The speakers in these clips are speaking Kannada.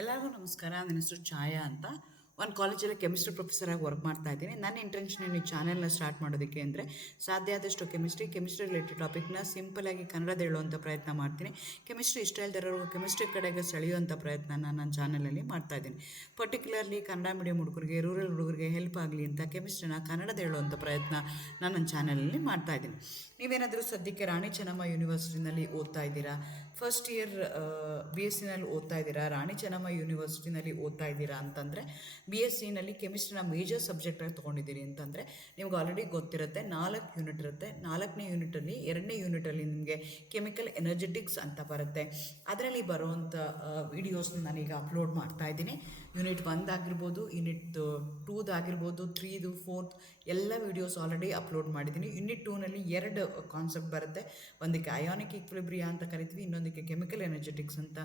ಎಲ್ಲರಿಗೂ ನಮಸ್ಕಾರ. ನನ್ನ ಹೆಸರು ಛಾಯಾ ಅಂತ. ಒಂದು ಕಾಲೇಜಲ್ಲಿ ಕೆಮಿಸ್ಟ್ರಿ ಪ್ರೊಫೆಸರಾಗಿ ವರ್ಕ್ ಮಾಡ್ತಾ ಇದ್ದೀನಿ. ನನ್ನ ಇಂಟೆನ್ಷನ್ ಈ ಚಾನೆಲ್ನ ಸ್ಟಾರ್ಟ್ ಮಾಡೋದಕ್ಕೆ ಅಂದರೆ ಸಾಧ್ಯ ಆದಷ್ಟು ಕೆಮಿಸ್ಟ್ರಿ ರಿಲೇಟೆಡ್ ಟಾಪಿಕ್ನ ಸಿಂಪಲಾಗಿ ಕನ್ನಡದ ಹೇಳುವಂಥ ಪ್ರಯತ್ನ ಮಾಡ್ತೀನಿ. ಕೆಮಿಸ್ಟ್ರಿ ಇಷ್ಟ ಇಲ್ದಿರೋರ್ಗು ಕೆಮಿಸ್ಟ್ರಿ ಕಡೆಗೆ ಸೆಳೆಯುವಂಥ ಪ್ರಯತ್ನನ ನನ್ನ ಚಾನಲಲ್ಲಿ ಮಾಡ್ತಾ ಇದ್ದೀನಿ. ಪರ್ಟಿಕ್ಯುಲರ್ಲಿ ಕನ್ನಡ ಮೀಡಿಯಂ ಹುಡುಗರಿಗೆ, ರೂರಲ್ ಹುಡುಗರಿಗೆ ಹೆಲ್ಪ್ ಆಗಲಿ ಅಂತ ಕೆಮಿಸ್ಟ್ರಿನ ಕನ್ನಡದ ಹೇಳುವಂಥ ಪ್ರಯತ್ನ ನಾನು ನನ್ನ ಚಾನಲಲ್ಲಿ ಮಾಡ್ತಾ ಇದ್ದೀನಿ. ನೀವೇನಾದರೂ ಸದ್ಯಕ್ಕೆ ರಾಣಿ ಚೆನ್ನಮ್ಮ ಯೂನಿವರ್ಸಿಟಿನಲ್ಲಿ ಓದ್ತಾ ಇದ್ದೀರಾ, ಫಸ್ಟ್ ಇಯರ್ BSc ಓದ್ತಾ ಇದ್ದೀರಾ, ರಾಣಿ ಚೆನ್ನಮ್ಮ ಯೂನಿವರ್ಸಿಟಿನಲ್ಲಿ ಓದ್ತಾ ಇದ್ದೀರಾ ಅಂತಂದರೆ BScನಲ್ಲಿ ಕೆಮಿಸ್ಟ್ರಿನ ಮೇಜರ್ ಸಬ್ಜೆಕ್ಟಾಗಿ ತೊಗೊಂಡಿದ್ದೀರಿ ಅಂತಂದರೆ ನಿಮ್ಗೆ ಆಲ್ರೆಡಿ ಗೊತ್ತಿರುತ್ತೆ 4 ಯೂನಿಟ್ ಇರುತ್ತೆ. 4ನೇ ಯೂನಿಟಲ್ಲಿ 2ನೇ ಯೂನಿಟಲ್ಲಿ ನಿಮಗೆ ಕೆಮಿಕಲ್ ಎನರ್ಜೆಟಿಕ್ಸ್ ಅಂತ ಬರುತ್ತೆ. ಅದರಲ್ಲಿ ಬರುವಂಥ ವೀಡಿಯೋಸ್ನ ನಾನೀಗ ಅಪ್ಲೋಡ್ ಮಾಡ್ತಾ ಇದ್ದೀನಿ. ಯೂನಿಟ್ 1 ಆಗಿರ್ಬೋದು, ಯೂನಿಟ್ 2 ಆಗಿರ್ಬೋದು, 3 4 ಎಲ್ಲ ವೀಡಿಯೋಸ್ ಆಲ್ರೆಡಿ ಅಪ್ಲೋಡ್ ಮಾಡಿದ್ದೀನಿ. ಯೂನಿಟ್ 2ನಲ್ಲಿ 2 ಕಾನ್ಸೆಪ್ಟ್ ಬರುತ್ತೆ. ಒಂದಕ್ಕೆ ಅಯಾನಿಕ್ ಈಕ್ವಿಲಿಬ್ರಿಯಾ ಅಂತ ಕರಿತೀವಿ, ಇನ್ನೊಂದಕ್ಕೆ ಕೆಮಿಕಲ್ ಎನರ್ಜೆಟಿಕ್ಸ್ ಅಂತ.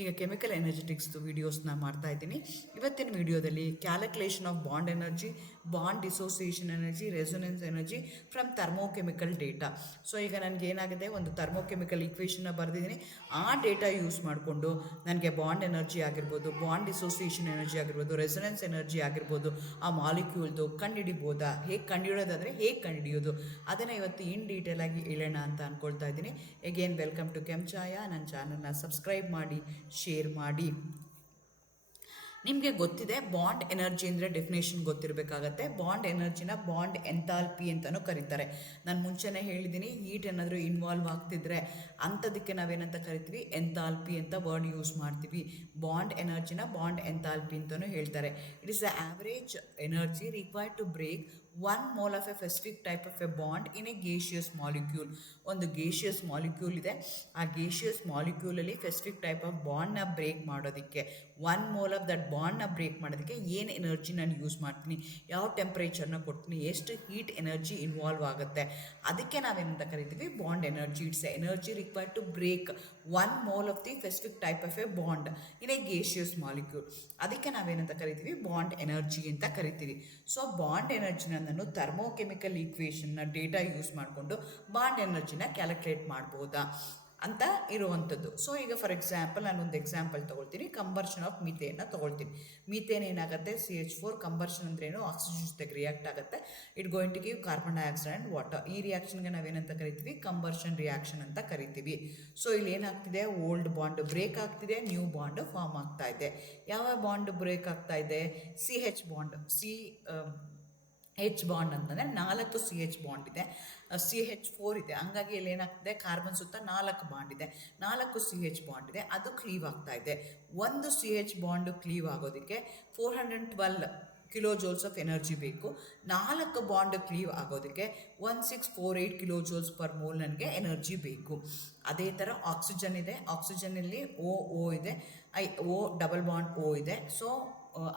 ಈಗ ಕೆಮಿಕಲ್ ಎನರ್ಜೆಟಿಕ್ಸ್ದು ವೀಡಿಯೋಸ್ನ ಮಾಡ್ತಾ ಇದ್ದೀನಿ. ಇವತ್ತಿನ ವೀಡಿಯೋದಲ್ಲಿ calculation of bond energy, bond dissociation energy, resonance energy from thermochemical data. So ಈಗ ನನಗೆ ಏನಾಗಿದೆ, ಒಂದು ಥರ್ಮೋಕೆಮಿಕಲ್ ಈಕ್ವೇಷನ್ನ ಬರೆದಿದ್ದೀನಿ. ಆ ಡೇಟಾ ಯೂಸ್ ಮಾಡಿಕೊಂಡು ನನಗೆ ಬಾಂಡ್ ಎನರ್ಜಿ ಆಗಿರ್ಬೋದು, ಬಾಂಡ್ ಡಿಸೋಸಿಯೇಷನ್ ಎನರ್ಜಿ ಆಗಿರ್ಬೋದು, ರೆಸೊನೆನ್ಸ್ ಎನರ್ಜಿ ಆಗಿರ್ಬೋದು, ಆ ಮಾಲಿಕ್ಯೂಲ್ದು ಕಂಡುಹಿಡಿಬೋದಾ, ಹೇಗೆ ಕಂಡುಹಿಡಿಯೋದಾದರೆ ಹೇಗೆ ಕಂಡುಹಿಡಿಯೋದು, ಅದನ್ನು ಇವತ್ತು ಇನ್ ಡೀಟೇಲ್ ಆಗಿ ಹೇಳೋಣ ಅಂತ ಅಂದ್ಕೊಳ್ತಾ ಇದ್ದೀನಿ. ಎಗೇನ್ ವೆಲ್ಕಮ್ ಟು ಛಾಯಾ. ನನ್ನ ಚಾನಲ್ನ ಸಬ್ಸ್ಕ್ರೈಬ್ ಮಾಡಿ, ಶೇರ್ ಮಾಡಿ. ನಿಮಗೆ ಗೊತ್ತಿದೆ, ಬಾಂಡ್ ಎನರ್ಜಿ ಅಂದರೆ ಡೆಫಿನೇಷನ್ ಗೊತ್ತಿರಬೇಕಾಗತ್ತೆ. ಬಾಂಡ್ ಎನರ್ಜಿನ ಬಾಂಡ್ ಎಂಥಾಲ್ಪಿ ಅಂತಲೂ ಕರೀತಾರೆ. ನಾನು ಮುಂಚೆನೇ ಹೇಳಿದ್ದೀನಿ, ಹೀಟ್ ಏನಾದರೂ ಇನ್ವಾಲ್ವ್ ಆಗ್ತಿದ್ರೆ ಅಂಥದಕ್ಕೆ ನಾವೇನಂತ ಕರಿತೀವಿ, ಎಂಥಾಲ್ಪಿ ಅಂತ ವರ್ಡ್ ಯೂಸ್ ಮಾಡ್ತೀವಿ. ಬಾಂಡ್ ಎನರ್ಜಿನ ಬಾಂಡ್ ಎಂಥಾಲ್ಪಿ ಅಂತಲೂ ಹೇಳ್ತಾರೆ. It is the average energy required to break 1 mole of a specific type of a bond in a gaseous molecule. ಒಂದು ಗೇಷಿಯಸ್ ಮಾಲಿಕ್ಯೂಲ್ ಇದೆ, ಆ ಗೇಷಿಯಸ್ ಮಾಲಿಕ್ಯೂಲಲ್ಲಿ ಸ್ಪೆಸಿಫಿಕ್ ಟೈಪ್ ಆಫ್ ಬಾಂಡ್ನ ಬ್ರೇಕ್ ಮಾಡೋದಕ್ಕೆ, 1 mole ಆಫ್ ದಟ್ ಬಾಂಡ್ನ ಬ್ರೇಕ್ ಮಾಡೋದಕ್ಕೆ ಏನು ಎನರ್ಜಿ ನಾನು ಯೂಸ್ ಮಾಡ್ತೀನಿ, ಯಾವ ಟೆಂಪ್ರೇಚರ್ನ ಕೊಡ್ತೀನಿ, ಎಷ್ಟು ಹೀಟ್ ಎನರ್ಜಿ ಇನ್ವಾಲ್ವ್ ಆಗುತ್ತೆ, ಅದಕ್ಕೆ ನಾವೇನಂತ ಕರಿತೀವಿ, bond energy. It's energy required to break 1 mole of the specific type of a bond in a gaseous molecule. ಅದಕ್ಕೆ ನಾವೇನಂತ ಕರಿತೀವಿ, ಬಾಂಡ್ ಎನರ್ಜಿ ಅಂತ ಕರಿತೀವಿ. ಸೊ ಬಾಂಡ್ ಎನರ್ಜಿನ ನಾನು ಥರ್ಮೋಕೆಮಿಕಲ್ ಈಕ್ವೇಷನ್ನ ಡೇಟಾ ಯೂಸ್ ಮಾಡಿಕೊಂಡು ಬಾಂಡ್ ಎನರ್ಜಿನ ಕ್ಯಾಲ್ಕುಲೇಟ್ ಮಾಡ್ಬೋದಾ ಅಂತ ಇರುವಂಥದ್ದು. ಸೊ ಈಗ ಫಾರ್ ಎಕ್ಸಾಂಪಲ್ ನಾನೊಂದು ಎಕ್ಸಾಂಪಲ್ ತೊಗೊಳ್ತೀನಿ. ಕಂಬರ್ಷನ್ ಆಫ್ ಮೀಥೇನ್ನ ತೊಗೊಳ್ತೀನಿ. ಮೀಥೇನ್ ಏನಾಗುತ್ತೆ, CH4. ಕಂಬರ್ಷನ್ ಅಂದ್ರೇನು, ಆಕ್ಸಿಜನ್ ಜೊತೆಗೆ ರಿಯಾಕ್ಟ್ ಆಗುತ್ತೆ. It going to give carbon dioxide and water. ಈ ರಿಯಾಕ್ಷನ್ಗೆ ನಾವೇನಂತ ಕರಿತೀವಿ, ಕಂಬರ್ಷನ್ ರಿಯಾಕ್ಷನ್ ಅಂತ ಕರಿತೀವಿ. ಸೊ ಇಲ್ಲಿ ಏನಾಗ್ತಿದೆ, ಓಲ್ಡ್ ಬಾಂಡ್ ಬ್ರೇಕ್ ಆಗ್ತಿದೆ, ನ್ಯೂ ಬಾಂಡ್ ಫಾರ್ಮ್ ಆಗ್ತಾ ಇದೆ. ಯಾವ ಬಾಂಡ್ ಬ್ರೇಕ್ ಆಗ್ತಾ ಇದೆ, CH ಬಾಂಡ್. H ಬಾಂಡ್ ಅಂತಂದರೆ 4 CH ಬಾಂಡ್ ಇದೆ, CH4 ಇದೆ. ಹಂಗಾಗಿ ಇಲ್ಲಿ ಏನಾಗ್ತಿದೆ, ಕಾರ್ಬನ್ ಸುತ್ತ 4 ಬಾಂಡ್ ಇದೆ, 4 CH ಬಾಂಡ್ ಇದೆ, ಅದು ಕ್ಲೀವ್ ಆಗ್ತಾ ಇದೆ. ಒಂದು CH ಬಾಂಡ್ ಕ್ಲೀವ್ ಆಗೋದಕ್ಕೆ 412 ಕಿಲೋ ಜೋಲ್ಸ್ ಆಫ್ ಎನರ್ಜಿ ಬೇಕು. 4 ಬಾಂಡ್ ಕ್ಲೀವ್ ಆಗೋದಕ್ಕೆ 1648 ಕಿಲೋ ಜೋಲ್ಸ್ ಪರ್ ಮೋಲ್ ನನಗೆ ಎನರ್ಜಿ ಬೇಕು. ಅದೇ ಥರ ಆಕ್ಸಿಜನ್ ಇದೆ, ಆಕ್ಸಿಜನಲ್ಲಿ O ಇದೆ, O ಡಬಲ್ ಬಾಂಡ್ O ಇದೆ. ಸೊ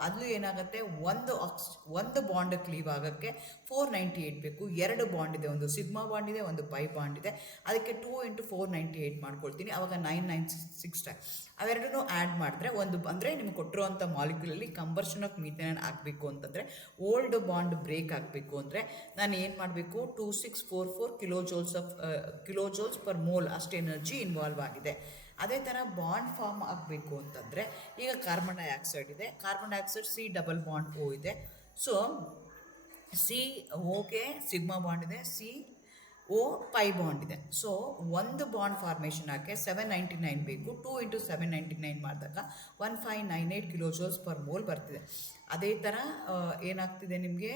ಅದು ಏನಾಗುತ್ತೆ, ಒಂದು ಬಾಂಡ್ ಕ್ಲೀವ್ ಆಗೋಕ್ಕೆ 498 ಬೇಕು. 2 ಬಾಂಡ್ ಇದೆ, ಒಂದು ಸಿಗ್ಮಾ ಬಾಂಡ್ ಇದೆ, ಒಂದು ಪೈ ಬಾಂಡ್ ಇದೆ. ಅದಕ್ಕೆ 2 × 498 ಮಾಡ್ಕೊಳ್ತೀನಿ, ಆವಾಗ 996 ಅವೆರಡೂ ಆ್ಯಡ್ ಮಾಡಿದ್ರೆ ಒಂದು ಅಂದರೆ ನಿಮ್ಗೆ ಕೊಟ್ಟಿರುವಂಥ ಮಾಲಿಕ್ಯೂಲಲ್ಲಿ ಕಂಬರ್ಷನ್ ಆಫ್ ಮೀಥೇನ್ ಆಗಬೇಕು ಅಂತಂದರೆ, ಓಲ್ಡ್ ಬಾಂಡ್ ಬ್ರೇಕ್ ಆಗಬೇಕು ಅಂದರೆ ನಾನು ಏನು ಮಾಡಬೇಕು, 2644 ಕಿಲೋ ಜೋಲ್ಸ್ ಪರ್ ಮೋಲ್ ಅಷ್ಟು ಎನರ್ಜಿ ಇನ್ವಾಲ್ವ್ ಆಗಿದೆ. ಅದೇ ಥರ ಬಾಂಡ್ ಫಾರ್ಮ್ ಆಗಬೇಕು ಅಂತಂದರೆ, ಈಗ ಕಾರ್ಬನ್ ಡೈಆಕ್ಸೈಡ್ ಇದೆ, carbon dioxide C double bond O ಇದೆ. ಸೊ COಗೆ ಸಿಗ್ಮಾ ಬಾಂಡ್ ಇದೆ, CO ಪೈ ಬಾಂಡ್ ಇದೆ. ಸೊ ಒಂದು ಬಾಂಡ್ ಫಾರ್ಮೇಷನ್ ಆಗಿ 799 ಬೇಕು. 2 × 799 ಮಾಡಿದಾಗ 1598 ಕಿಲೋ ಜೋಲ್ಸ್ ಪರ್ ಮೋಲ್ ಬರ್ತಿದೆ. ಅದೇ ಥರ ಏನಾಗ್ತಿದೆ, ನಿಮಗೆ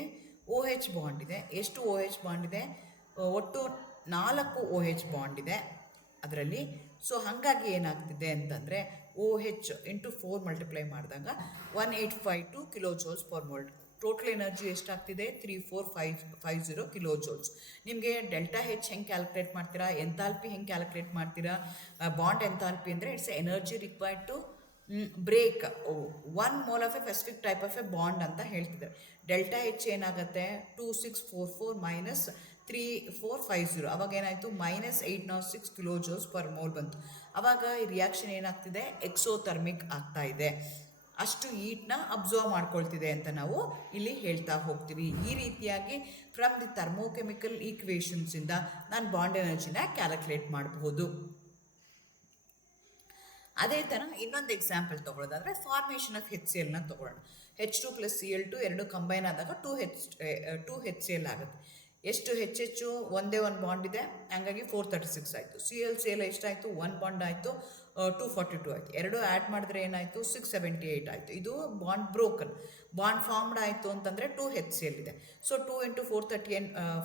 OH ಬಾಂಡ್ ಇದೆ. ಎಷ್ಟು OH ಬಾಂಡ್ ಇದೆ, ಒಟ್ಟು 4 OH ಬಾಂಡ್ ಇದೆ ಅದರಲ್ಲಿ. ಸೊ ಹಾಗಾಗಿ ಏನಾಗ್ತಿದೆ ಅಂತಂದರೆ, OH × 4 ಮಲ್ಟಿಪ್ಲೈ ಮಾಡಿದಾಗ 1852 kilo joules per mole. Total energy ಎಷ್ಟಾಗ್ತಿದೆ, 34550 ಕಿಲೋ ಜೋಲ್ಸ್. ನಿಮಗೆ ಡೆಲ್ಟಾ H ಹೆಂಗೆ ಕ್ಯಾಲ್ಕುಲೇಟ್ ಮಾಡ್ತೀರಾ, ಎಂಥಾಲ್ಪಿ ಹೆಂಗೆ ಕ್ಯಾಲ್ಕುಲೇಟ್ ಮಾಡ್ತೀರಾ, ಬಾಂಡ್ ಎಂಥಾಲ್ಪಿ ಅಂದರೆ it's energy required to break 1 mole of a specific type of a bond ಅಂತ ಹೇಳ್ತಿದ್ದಾರೆ. ಡೆಲ್ಟಾ H ಏನಾಗುತ್ತೆ, 2644 - 3450. ಅವಾಗ ಏನಾಯಿತು, -806 ಕಿಲೋ ಜೋಲ್ಸ್ ಪರ್ ಮೋಲ್ ಬಂತು. ಆವಾಗ ಈ ರಿಯಾಕ್ಷನ್ ಏನಾಗ್ತಿದೆ, ಎಕ್ಸೋಥರ್ಮಿಕ್ ಆಗ್ತಾ ಇದೆ, ಅಷ್ಟು ಹೀಟ್ನ ಅಬ್ಸರ್ವ್ ಮಾಡ್ಕೊಳ್ತಿದೆ ಅಂತ ನಾವು ಇಲ್ಲಿ ಹೇಳ್ತಾ ಹೋಗ್ತೀವಿ. ಈ ರೀತಿಯಾಗಿ ಫ್ರಮ್ ದಿ ಥರ್ಮೋಕೆಮಿಕಲ್ ಈಕ್ವೇಷನ್ಸಿಂದ ನಾನು ಬಾಂಡ್ ಎನರ್ಜಿನ ಕ್ಯಾಲ್ಕುಲೇಟ್ ಮಾಡಬಹುದು. ಅದೇ ಥರ ಇನ್ನೊಂದು ಎಕ್ಸಾಂಪಲ್ ತೊಗೊಳ್ಳೋದಾದರೆ ಫಾರ್ಮೇಷನ್ ಆಫ್ ಹೆಚ್ ಸಿ ಎಲ್ನ ತೊಗೊಳ್ಳೋಣ. H2 + Cl2 ಎರಡು ಕಂಬೈನ್ ಆದಾಗ ಟೂ ಹೆಚ್ ಸಿ ಎಲ್ ಆಗುತ್ತೆ. ಎಷ್ಟು ಹೆಚ್ಚು ಒಂದೇ ಒಂದು ಬಾಂಡ್ ಇದೆ, ಹಂಗಾಗಿ 436 ಆಯಿತು. Cl ಎಷ್ಟಾಯಿತು, 1 ಬಾಂಡ್ ಆಯಿತು, 242 ಆಯಿತು. ಎರಡು ಆ್ಯಡ್ ಮಾಡಿದ್ರೆ ಏನಾಯಿತು, 678 ಆಯಿತು. ಇದು ಬಾಂಡ್ ಬ್ರೋಕನ್. ಬಾಂಡ್ ಫಾರ್ಮ್ಡ್ ಆಯಿತು ಅಂತಂದರೆ 2 ಹೆಚ್ ಸಿ ಎಲ್ ಇದೆ. ಸೊ 2 ×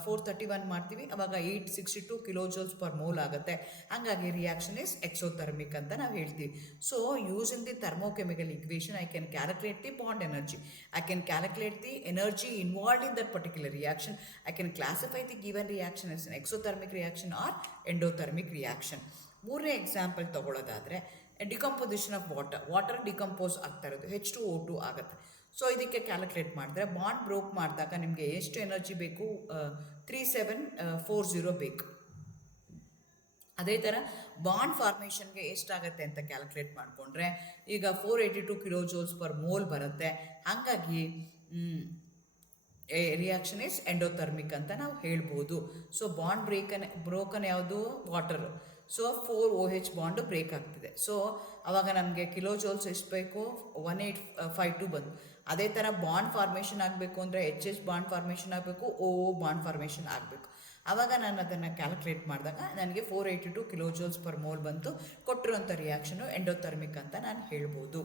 431 ಮಾಡ್ತೀವಿ, ಅವಾಗ 862 kJ/mol ಆಗುತ್ತೆ. ಹಾಗಾಗಿ ರಿಯಾಕ್ಷನ್ ಇಸ್ ಎಕ್ಸೋಥರ್ಮಿಕ್ ಅಂತ ನಾವು ಹೇಳ್ತೀವಿ. So using the thermochemical equation I can calculate the bond energy. I can calculate the energy involved in that particular reaction. I can classify the given reaction as an exothermic reaction or endothermic reaction. ಮೂರನೇ ಎಕ್ಸಾಂಪಲ್ ತೊಗೊಳ್ಳೋದಾದರೆ ಡಿಕಂಪೋಸಿಷನ್ ಆಫ್ ವಾಟರ್ ಡಿಕಂಪೋಸ್ ಆಗ್ತಾ ಇರೋದು H2O2 ಆಗುತ್ತೆ. ಸೊ ಇದಕ್ಕೆ ಕ್ಯಾಲ್ಕುಲೇಟ್ ಮಾಡಿದ್ರೆ ಬಾಂಡ್ ಬ್ರೋಕ್ ಮಾಡಿದಾಗ ನಿಮಗೆ ಎಷ್ಟು ಎನರ್ಜಿ ಬೇಕು, 3740 ಬೇಕು. ಅದೇ ಥರ ಬಾಂಡ್ ಫಾರ್ಮೇಷನ್ಗೆ ಎಷ್ಟಾಗುತ್ತೆ ಅಂತ ಕ್ಯಾಲ್ಕುಲೇಟ್ ಮಾಡಿಕೊಂಡ್ರೆ ಈಗ 482 kJ/mol ಬರುತ್ತೆ. ಹಾಗಾಗಿ ರಿಯಾಕ್ಷನ್ ಇಸ್ ಎಂಡೋಥರ್ಮಿಕ್ ಅಂತ ನಾವು ಹೇಳ್ಬೋದು. ಸೊ ಬಾಂಡ್ ಬ್ರೋಕನ್ ಯಾವುದು, water. So 4OH bond break ಆಗ್ತಿದೆ. ಸೊ ಅವಾಗ ನಮಗೆ ಕಿಲೋಜೋಲ್ಸ್ ಎಷ್ಟು ಬೇಕು, 1852 ಬಂದು. ಅದೇ ಥರ ಬಾಂಡ್ ಫಾರ್ಮೇಷನ್ ಆಗಬೇಕು ಅಂದರೆ HH ಬಾಂಡ್ ಫಾರ್ಮೇಷನ್ ಆಗಬೇಕು, OO ಬಾಂಡ್ ಫಾರ್ಮೇಷನ್ ಆಗಬೇಕು. ಆವಾಗ ನಾನು ಅದನ್ನು ಕ್ಯಾಲ್ಕುಲೇಟ್ ಮಾಡಿದಾಗ ನನಗೆ 482 kJ/mol ಬಂತು. ಕೊಟ್ಟಿರುವಂಥ ರಿಯಾಕ್ಷನು ಎಂಡೋಥರ್ಮಿಕ್ ಅಂತ ನಾನು ಹೇಳ್ಬೋದು.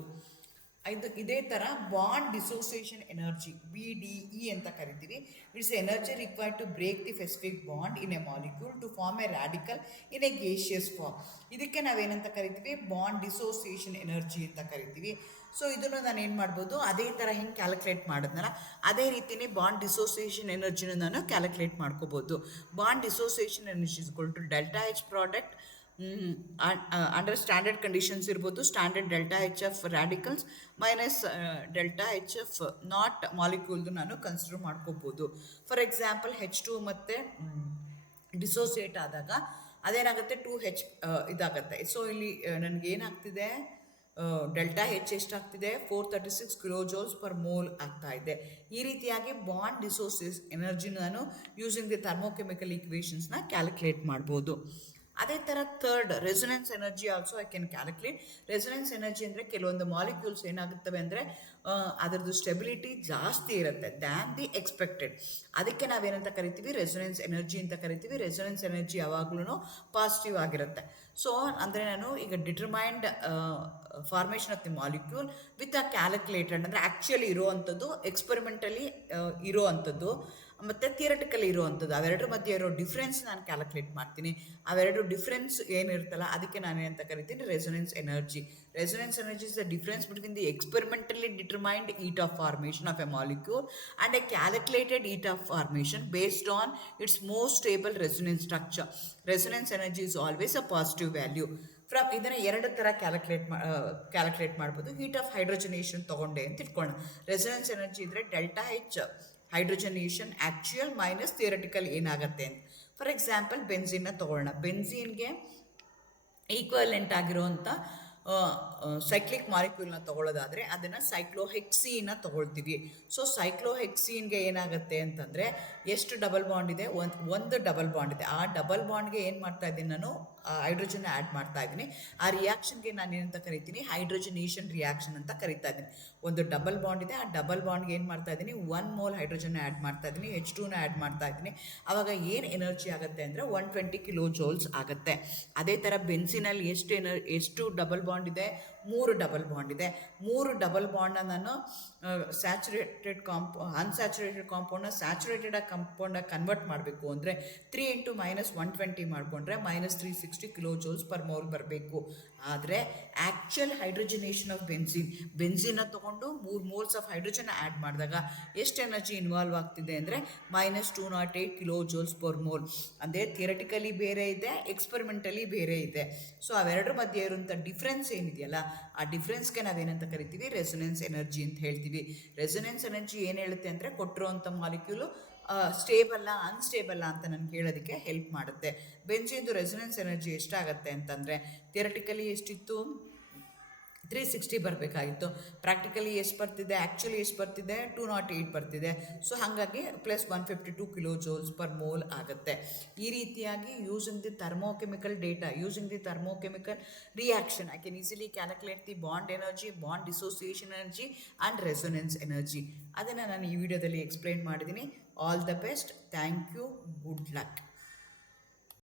ಇದೇ ಥರ ಬಾಂಡ್ ಡಿಸೋಸಿಯೇಷನ್ ಎನರ್ಜಿ BDE ಅಂತ ಕರಿತೀವಿ. It's energy required to break the specific bond in a molecule to form a radical in a gaseous form. ಇದಕ್ಕೆ ನಾವೇನಂತ ಕರಿತೀವಿ, ಬಾಂಡ್ ಡಿಸೋಸಿಯೇಷನ್ ಎನರ್ಜಿ ಅಂತ ಕರಿತೀವಿ. ಸೊ ಇದನ್ನು ನಾನು ಏನು ಮಾಡ್ಬೋದು, ಅದೇ ಥರ ಹೆಂಗೆ ಕ್ಯಾಲ್ಕುಲೇಟ್ ಮಾಡಿದ್ನಲ್ಲ ಅದೇ ರೀತಿಯೇ ಬಾಂಡ್ ಡಿಸೋಸಿಯೇಷನ್ ಎನರ್ಜಿನ ನಾನು ಕ್ಯಾಲ್ಕುಲೇಟ್ ಮಾಡ್ಕೋಬೋದು. Bond dissociation energy is equal to ΔH product under standard conditions ಇರ್ಬೋದು, standard ΔHF radicals minus ΔHF nought ಮಾಲಿಕ್ಯೂಲ್ದು ನಾನು ಕನ್ಸಿಡರ್ ಮಾಡ್ಕೋಬೋದು. ಫಾರ್ ಎಕ್ಸಾಂಪಲ್ H2 ಮತ್ತು ಡಿಸೋಸಿಯೇಟ್ ಆದಾಗ ಅದೇನಾಗುತ್ತೆ, 2H ಇದಾಗುತ್ತೆ. ಸೊ ಇಲ್ಲಿ ನನಗೇನಾಗ್ತಿದೆ, ΔH ಎಷ್ಟಾಗ್ತಿದೆ, 436 kJ/mol ಆಗ್ತಾ ಇದೆ. ಈ ರೀತಿಯಾಗಿ ಬಾಂಡ್ ಡಿಸೋಸಿಯೇಸ್ ಎನರ್ಜಿನ ನಾನು ಯೂಸಿಂಗ್ ದಿ ಥರ್ಮೋಕೆಮಿಕಲ್ ಈಕ್ವೇಷನ್ಸ್ನ ಕ್ಯಾಲ್ಕುಲೇಟ್ ಮಾಡ್ಬೋದು. ಅದೇ ಥರ third resonance energy also I can calculate. Resonance energy ಅಂದರೆ ಕೆಲವೊಂದು ಮಾಲಿಕ್ಯೂಲ್ಸ್ ಏನಾಗುತ್ತವೆ ಅಂದರೆ ಅದರದ್ದು ಸ್ಟೆಬಿಲಿಟಿ ಜಾಸ್ತಿ ಇರುತ್ತೆ ದ್ಯಾನ್ ದಿ ಎಕ್ಸ್ಪೆಕ್ಟೆಡ್. ಅದಕ್ಕೆ ನಾವೇನಂತ ಕರಿತೀವಿ, ರೆಸೊನೆನ್ಸ್ ಎನರ್ಜಿ ಅಂತ ಕರಿತೀವಿ. ರೆಸೊನೆನ್ಸ್ ಎನರ್ಜಿ ಯಾವಾಗಲೂ ಪಾಸಿಟಿವ್ ಆಗಿರುತ್ತೆ. ಸೊ ಅಂದರೆ ನಾನು ಈಗ determined formation of the molecule with a calculated ಅಂದರೆ ಆ್ಯಕ್ಚುಲಿ ಇರೋ ಅಂಥದ್ದು, ಎಕ್ಸ್ಪೆರಿಮೆಂಟಲಿ ಇರೋ ಅಂಥದ್ದು ಮತ್ತು ಥಿಯರಿಟಿಕಲಿ ಇರುವಂಥದ್ದು, ಅವೆರಡರ ಮಧ್ಯೆ ಇರೋ ಡಿಫ್ರೆನ್ಸ್ ನಾನು ಕ್ಯಾಲ್ಕುಲೇಟ್ ಮಾಡ್ತೀನಿ. ಅವೆರಡು ಡಿಫ್ರೆನ್ಸ್ ಏನಿರುತ್ತಲ್ಲ ಅದಕ್ಕೆ ನಾನೇನಂತ ಕರಿತೀನಿ, resonance energy. Resonance energy is the difference between the experimentally determined heat of formation of a molecule and a calculated heat of formation based on its most stable resonance structure. Resonance energy is always a positive value. From ಇದನ್ನು ಎರಡು ಥರ ಕ್ಯಾಲ್ಕುಲೇಟ್ ಮಾಡ್ಬೋದು. ಹೀಟ್ ಆಫ್ ಹೈಡ್ರೋಜನೇಷನ್ ತೊಗೊಂಡೆ ಅಂತ ಇಟ್ಕೊಳ್ಳೋಣ. ರೆಸೊನೆನ್ಸ್ ಎನರ್ಜಿ ಇದ್ದರೆ ΔH ಹೈಡ್ರೋಜನೇಷನ್ ಆ್ಯಕ್ಚುಯಲ್ ಮೈನಸ್ ಥಿಯರಿಟಿಕಲ್ ಏನಾಗುತ್ತೆ ಅಂತ. ಫಾರ್ ಎಕ್ಸಾಂಪಲ್ ಬೆನ್ಝೀನ್ನ ತೊಗೊಳ್ಳೋಣ. ಬೆನ್ಝೀನ್ಗೆ ಈಕ್ವಲೆಂಟ್ ಆಗಿರೋಂಥ ಸೈಕ್ಲಿಕ್ ಮಾಲಿಕ್ಯೂಲ್ನ ತೊಗೊಳ್ಳೋದಾದರೆ ಅದನ್ನು ಸೈಕ್ಲೋಹೆಕ್ಸೀನ ತೊಗೊಳ್ತೀವಿ. ಸೊ ಸೈಕ್ಲೋಹೆಕ್ಸೀನ್ಗೆ ಏನಾಗುತ್ತೆ ಅಂತಂದರೆ ಎಷ್ಟು ಡಬಲ್ ಬಾಂಡ್ ಇದೆ, ಒಂದು ಡಬಲ್ ಬಾಂಡ್ ಇದೆ. ಆ ಡಬಲ್ ಬಾಂಡ್ಗೆ ಏನು ಮಾಡ್ತಾ ಇದ್ದೀನಿ, ನಾನು ಹೈಡ್ರೋಜನ್ ಆ್ಯಡ್ ಮಾಡ್ತಾ ಇದ್ದೀನಿ. ಆ ರಿಯಾಕ್ಷನ್ಗೆ ನಾನು ಏನಂತ ಕರಿತೀನಿ, ಹೈಡ್ರೋಜನೇಷನ್ ರಿಯಾಕ್ಷನ್ ಅಂತ ಕರಿತಾ ಇದ್ದೀನಿ. ಒಂದು ಡಬಲ್ ಬಾಂಡ್ ಇದೆ, ಆ ಡಬಲ್ ಬಾಂಡ್ಗೆ ಏನು ಮಾಡ್ತಾ ಇದ್ದೀನಿ, 1 mol ಹೈಡ್ರೋಜನ್ ಆ್ಯಡ್ ಮಾಡ್ತಾ ಇದ್ದೀನಿ, H2ನ ಆ್ಯಡ್ ಮಾಡ್ತಾ ಇದ್ದೀನಿ. ಆವಾಗ ಏನು ಎನರ್ಜಿ ಆಗುತ್ತೆ ಅಂದರೆ 120 kJ ಆಗುತ್ತೆ. ಅದೇ ಥರ ಬೆನ್ಸಿನಲ್ಲಿ ಎಷ್ಟು ಡಬಲ್ ಬಾಂಡ್ ಇದೆ, 3 ಡಬಲ್ ಬಾಂಡ್ ಇದೆ. 3 ಡಬಲ್ ಬಾಂಡ್ನ ನಾನು ಸ್ಯಾಚುರೇಟೆಡ್ ಅನ್ಸ್ಯಾಚುರೇಟೆಡ್ ಕಾಂಪೌಂಡ್ನ ಸ್ಯಾಚುರೇಟೆಡ್ ಕಾಂಪೌಂಡಾಗಿ ಕನ್ವರ್ಟ್ ಮಾಡಬೇಕು ಅಂದರೆ 3 × -120 ಮಾಡಿಕೊಂಡ್ರೆ -360 kJ/mol ಬರಬೇಕು. ಆದರೆ ಆ್ಯಕ್ಚುಯಲ್ ಹೈಡ್ರೋಜನೇಷನ್ ಆಫ್ ಬೆನ್ಝೀನ ತೊಗೊಂಡು 3 moles ಆಫ್ ಹೈಡ್ರೋಜನ್ ಆ್ಯಡ್ ಮಾಡಿದಾಗ ಎಷ್ಟು ಎನರ್ಜಿ ಇನ್ವಾಲ್ವ್ ಆಗ್ತಿದೆ ಅಂದರೆ -208 kJ/mol. ಅಂದರೆ ಥಿಯರಿಟಿಕಲಿ ಬೇರೆ ಇದೆ, ಎಕ್ಸ್ಪೆರಿಮೆಂಟಲಿ ಬೇರೆ ಇದೆ. ಸೊ ಅವೆರಡರ ಮಧ್ಯೆ ಇರುವಂಥ ಡಿಫ್ರೆನ್ಸ್ ಏನಿದೆಯಲ್ಲ ಆ ಡಿಫ್ರೆನ್ಸ್ಗೆ ನಾವೇನಂತ ಕರಿತೀವಿ, ರೆಸೊನೆನ್ಸ್ ಎನರ್ಜಿ ಅಂತ ಹೇಳ್ತೀವಿ. ರೆಸೊನೆನ್ಸ್ ಎನರ್ಜಿ ಏನು ಹೇಳುತ್ತೆ ಅಂದರೆ ಕೊಟ್ಟಿರೋವಂಥ ಮಾಲಿಕ್ಯೂಲು ಸ್ಟೇಬಲ್ಲ ಅನ್ಸ್ಟೇಬಲ್ಲ ಅಂತ ನನಗೆ ಹೇಳೋದಕ್ಕೆ ಹೆಲ್ಪ್ ಮಾಡುತ್ತೆ. ಬೆನ್ಝೀನ್ದು ರೆಸೊನೆನ್ಸ್ ಎನರ್ಜಿ ಎಷ್ಟಾಗುತ್ತೆ ಅಂತಂದರೆ ಥಿಯರಿಟಿಕಲಿ ಎಷ್ಟಿತ್ತು, 360 ಬರಬೇಕಾಗಿತ್ತು. ಪ್ರಾಕ್ಟಿಕಲಿ ಎಷ್ಟು ಬರ್ತಿದೆ, ಆ್ಯಕ್ಚುಲಿ ಎಷ್ಟು ಬರ್ತಿದೆ, 208 ಬರ್ತಿದೆ. ಸೊ ಹಾಗಾಗಿ plus 152 kilo joules per mole ಆಗುತ್ತೆ. ಈ ರೀತಿಯಾಗಿ using the thermochemical data, using the thermochemical reaction, I can easily calculate the bond energy, bond dissociation energy and resonance energy. ಅದನ್ನು ನಾನು ಈ ವಿಡಿಯೋದಲ್ಲಿ ಎಕ್ಸ್ಪ್ಲೈನ್ ಮಾಡಿದ್ದೀನಿ. All the best, thank you, good luck.